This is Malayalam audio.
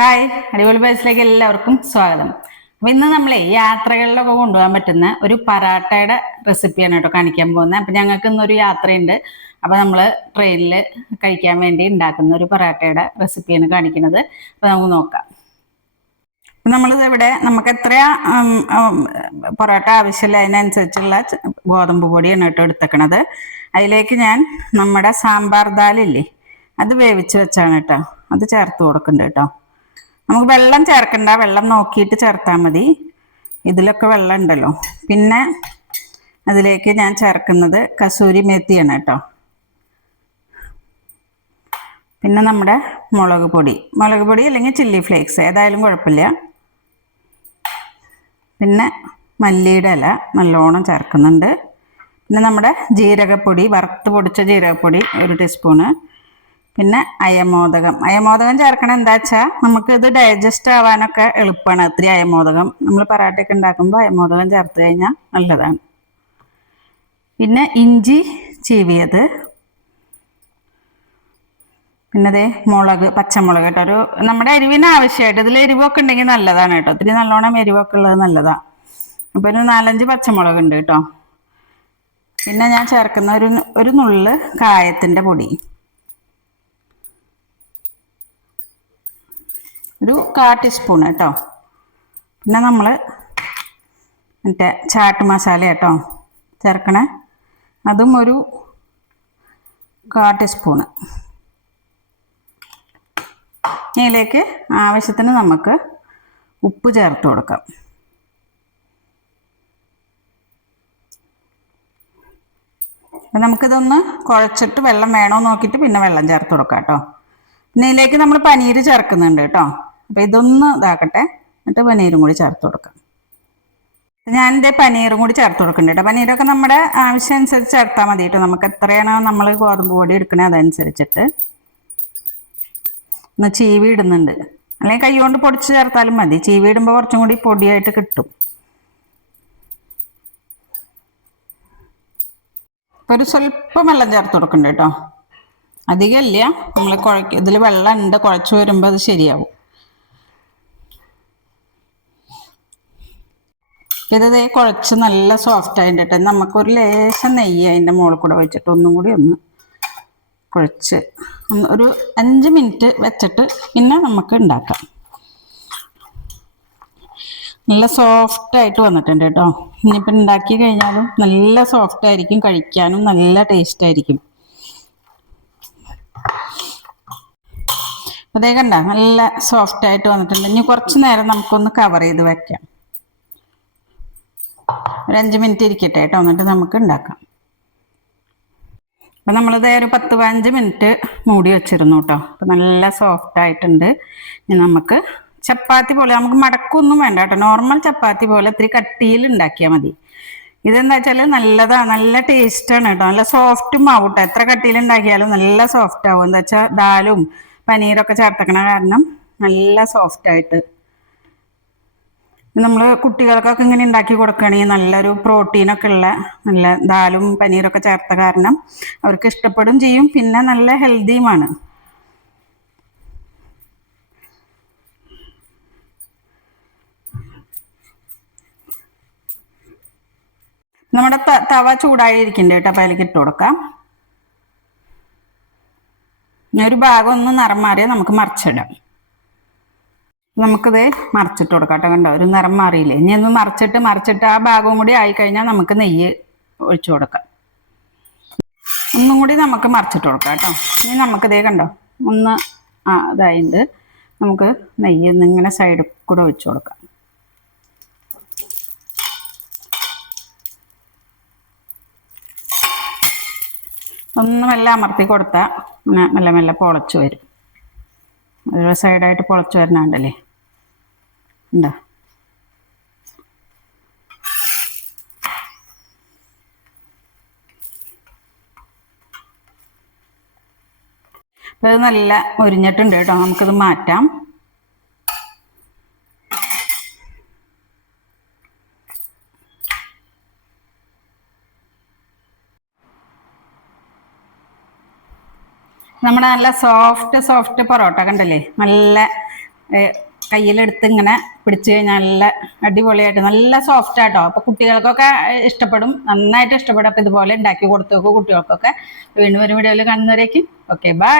ഹായ്, അടിപൊളി ബൈസിലേക്ക് എല്ലാവർക്കും സ്വാഗതം. അപ്പൊ ഇന്ന് നമ്മളെ യാത്രകളിലൊക്കെ കൊണ്ടുപോകാൻ പറ്റുന്ന ഒരു പറാട്ടയുടെ റെസിപ്പിയാണ് കേട്ടോ കാണിക്കാൻ പോകുന്നത്. അപ്പൊ ഞങ്ങൾക്ക് ഇന്നൊരു യാത്രയുണ്ട്. അപ്പൊ നമ്മള് ട്രെയിനിൽ കഴിക്കാൻ വേണ്ടി ഉണ്ടാക്കുന്ന ഒരു പറാട്ടയുടെ റെസിപ്പിയാണ് കാണിക്കുന്നത്. അപ്പൊ നമുക്ക് നോക്കാം. നമ്മളിത് ഇവിടെ നമുക്ക് എത്രയാ പൊറോട്ട ആവശ്യമില്ല അതിനനുസരിച്ചുള്ള ഗോതമ്പ് പൊടിയാണ് കേട്ടോ എടുത്തേക്കണത്. അതിലേക്ക് ഞാൻ നമ്മുടെ സാമ്പാർ ദാലില്ലേ, അത് വേവിച്ച് വെച്ചാണ് കേട്ടോ, അത് ചേർത്ത് കൊടുക്കുന്നുണ്ട് കേട്ടോ. നമുക്ക് വെള്ളം ചേർക്കണ്ട, വെള്ളം നോക്കിയിട്ട് ചേർത്താൽ മതി. ഇതിലൊക്കെ വെള്ളം ഉണ്ടല്ലോ. പിന്നെ അതിലേക്ക് ഞാൻ ചേർക്കുന്നത് കസൂരി മേത്തിയാണ് കേട്ടോ. പിന്നെ നമ്മുടെ മുളക് പൊടി അല്ലെങ്കിൽ ചില്ലി ഫ്ലേക്സ് ഏതായാലും കുഴപ്പമില്ല. പിന്നെ മല്ലിയുടെ ഇല നല്ലോണം ചേർക്കുന്നുണ്ട്. പിന്നെ നമ്മുടെ ജീരകപ്പൊടി, വറുത്ത് പൊടിച്ച ജീരകപ്പൊടി 1 ടീസ്പൂണ്. പിന്നെ അയമോദകം ചേർക്കണം. എന്താ വെച്ചാൽ നമുക്ക് ഇത് ഡൈജസ്റ്റ് ആവാനൊക്കെ എളുപ്പമാണ്. ഒത്തിരി അയമോദകം നമ്മൾ പറാട്ടയൊക്കെ ഉണ്ടാക്കുമ്പോൾ അയമോദകം ചേർത്ത് കഴിഞ്ഞാൽ നല്ലതാണ്. പിന്നെ ഇഞ്ചി ചീവിയത്, പിന്നെ അതേ പച്ചമുളക് കേട്ടോ, ഒരു നമ്മുടെ എരിവിന് ആവശ്യമായിട്ട്. ഇതിൽ എരിവൊക്കെ ഉണ്ടെങ്കിൽ നല്ലതാണ് കേട്ടോ, ഒത്തിരി നല്ലോണം എരിവൊക്കെ ഉള്ളത് നല്ലതാണ്. അപ്പോൾ ഒരു 4-5 പച്ചമുളക് ഉണ്ട് കേട്ടോ. പിന്നെ ഞാൻ ചേർക്കുന്ന ഒരു നുള്ള് കായത്തിൻ്റെ പൊടി, ഒരു 1/4 ടീസ്പൂൺ കേട്ടോ. പിന്നെ നമ്മൾ മറ്റേ ചാട്ട് മസാല കേട്ടോ ചേർക്കണേ, അതും ഒരു 1/4 ടീസ്പൂണ്. ഇതിലേക്ക് ആവശ്യത്തിന് നമുക്ക് ഉപ്പ് ചേർത്ത് കൊടുക്കാം. അപ്പം നമുക്കിതൊന്ന് കുഴച്ചിട്ട് വെള്ളം വേണോ നോക്കിയിട്ട് പിന്നെ വെള്ളം ചേർത്ത് കൊടുക്കാം കേട്ടോ. പിന്നെ ഇതിലേക്ക് നമ്മൾ പനീര് ചേർക്കുന്നുണ്ട് കേട്ടോ. അപ്പം ഇതൊന്ന് ഇതാക്കട്ടെ, എന്നിട്ട് പനീരും കൂടി ചേർത്ത് കൊടുക്കാം. ഞാൻ എൻ്റെ പനീറും കൂടി ചേർത്ത് കൊടുക്കുന്നുണ്ട് കേട്ടോ. പനീരൊക്കെ നമ്മുടെ ആവശ്യം അനുസരിച്ച് ചേർത്താൽ മതി കേട്ടോ. നമുക്ക് എത്രയാണോ നമ്മൾ ഗോതമ്പ് പൊടി എടുക്കണേ അതനുസരിച്ചിട്ട്. ഒന്ന് ചീവി ഇടുന്നുണ്ട്, അല്ലെങ്കിൽ കൈ കൊണ്ട് പൊടിച്ച് ചേർത്താലും മതി. ചീവി ഇടുമ്പോൾ കുറച്ചും കൂടി പൊടിയായിട്ട് കിട്ടും. ഇപ്പോൾ ഒരു സ്വല്പം വെള്ളം ചേർത്ത് കൊടുക്കുന്നുണ്ട് കേട്ടോ, അധികമില്ല. നമ്മൾ ഇതിൽ വെള്ളം ഉണ്ട്, കുഴച്ച് വരുമ്പോൾ അത് ശരിയാവും. ഇത് കുഴച്ച് നല്ല സോഫ്റ്റ് ആയിട്ട് കേട്ടോ. നമുക്കൊരു ലേശം നെയ്യ് അതിൻ്റെ മുകളിൽ കൂടെ വെച്ചിട്ട് ഒന്നും കൂടി ഒന്ന് കുഴച്ച് ഒരു 5 മിനിറ്റ് വെച്ചിട്ട് പിന്നെ നമുക്ക് ഉണ്ടാക്കാം. നല്ല സോഫ്റ്റായിട്ട് വന്നിട്ടുണ്ട് കേട്ടോ. ഇനിയിപ്പോൾ ഉണ്ടാക്കി കഴിഞ്ഞാലും നല്ല സോഫ്റ്റ് ആയിരിക്കും, കഴിക്കാനും നല്ല ടേസ്റ്റ് ആയിരിക്കും. അതേ കണ്ട, നല്ല സോഫ്റ്റ് ആയിട്ട് വന്നിട്ടുണ്ട്. ഇനി കുറച്ച് നേരം നമുക്കൊന്ന് കവർ ചെയ്ത് വെക്കാം. ഒരു 5 മിനിറ്റ് ഇരിക്കട്ടെ കേട്ടോ, എന്നിട്ട് നമുക്ക് ഉണ്ടാക്കാം. അപ്പം നമ്മളിത് ഒരു 10-15 മിനിറ്റ് മൂടി വെച്ചിരുന്നു കേട്ടോ. അപ്പം നല്ല സോഫ്റ്റ് ആയിട്ടുണ്ട്. ഇനി നമുക്ക് ചപ്പാത്തി പോലെ, നമുക്ക് മടക്കൊന്നും വേണ്ട കേട്ടോ, നോർമൽ ചപ്പാത്തി പോലെ ഇത്തിരി കട്ടിയിൽ ഉണ്ടാക്കിയാൽ മതി. ഇതെന്താ വെച്ചാൽ നല്ലതാണ്, നല്ല ടേസ്റ്റാണ് കേട്ടോ. നല്ല സോഫ്റ്റും ആവും കേട്ടോ. എത്ര കട്ടിയിൽ ഉണ്ടാക്കിയാലും നല്ല സോഫ്റ്റ് ആവും. എന്താ വെച്ചാൽ ദാലും പനീരൊക്കെ ചേർത്തക്കണ കാരണം നല്ല സോഫ്റ്റായിട്ട്. നമ്മൾ കുട്ടികൾക്കൊക്കെ ഇങ്ങനെ ഉണ്ടാക്കി കൊടുക്കുകയാണെങ്കിൽ നല്ലൊരു പ്രോട്ടീനൊക്കെ ഉള്ള, നല്ല ദാലും പനീരൊക്കെ ചേർത്ത കാരണം അവർക്ക് ഇഷ്ടപ്പെടും ചെയ്യും. പിന്നെ നല്ല ഹെൽത്തിയുമാണ്. നമ്മുടെ തവ ചൂടായിരിക്കുന്നുണ്ട് കേട്ടോ. അപ്പം അതിലേക്ക് ഇട്ട് കൊടുക്കാം. ഒരു ഭാഗം ഒന്ന് നിറം മാറിയാൽ നമുക്ക് മറിച്ചിടാം. നമുക്കിത് മറിച്ചിട്ട് കൊടുക്കാം കേട്ടോ. കണ്ടോ, ഒരു നിറം മാറിയില്ലേ. ഇനി ഒന്ന് മറിച്ചിട്ട് ആ ഭാഗവും കൂടി ആയിക്കഴിഞ്ഞാൽ നമുക്ക് നെയ്യ് ഒഴിച്ചു കൊടുക്കാം. ഒന്നും കൂടി നമുക്ക് മറിച്ചിട്ട് കൊടുക്കാം കേട്ടോ. ഇനി നമുക്കിതേ കണ്ടോ ഒന്ന് ഇതായിട്ട് നമുക്ക് നെയ്യ് ഇങ്ങനെ സൈഡിൽ കൂടെ ഒഴിച്ചു കൊടുക്കാം. ഒന്ന് മെല്ലെ അമർത്തി കൊടുത്താൽ മെല്ലെ മെല്ലെ പൊളച്ച് വരും. ഒരു സൈഡായിട്ട് പൊളച്ച് വരുന്നുണ്ടല്ലേ, ഉണ്ടോ. അപ്പോൾ ഇത് നല്ല മുരിഞ്ഞിട്ടുണ്ട് കേട്ടോ. നമുക്കിത് മാറ്റാം. നമ്മുടെ നല്ല സോഫ്റ്റ് പൊറോട്ട കണ്ടല്ലേ, നല്ല കയ്യിലെടുത്ത് ഇങ്ങനെ പിടിച്ചു കഴിഞ്ഞാൽ നല്ല അടിപൊളിയായിട്ട് നല്ല സോഫ്റ്റ് ആട്ടോ. അപ്പോൾ കുട്ടികൾക്കൊക്കെ ഇഷ്ടപ്പെടും, നന്നായിട്ട് ഇഷ്ടപ്പെടും. അപ്പോൾ ഇതുപോലെ ഉണ്ടാക്കി കൊടുത്തു നോക്കും കുട്ടികൾക്കൊക്കെ. വീണ്ടും ഒരു വീഡിയോയിൽ കാണുന്നവരേക്കും ഓക്കെ ബൈ.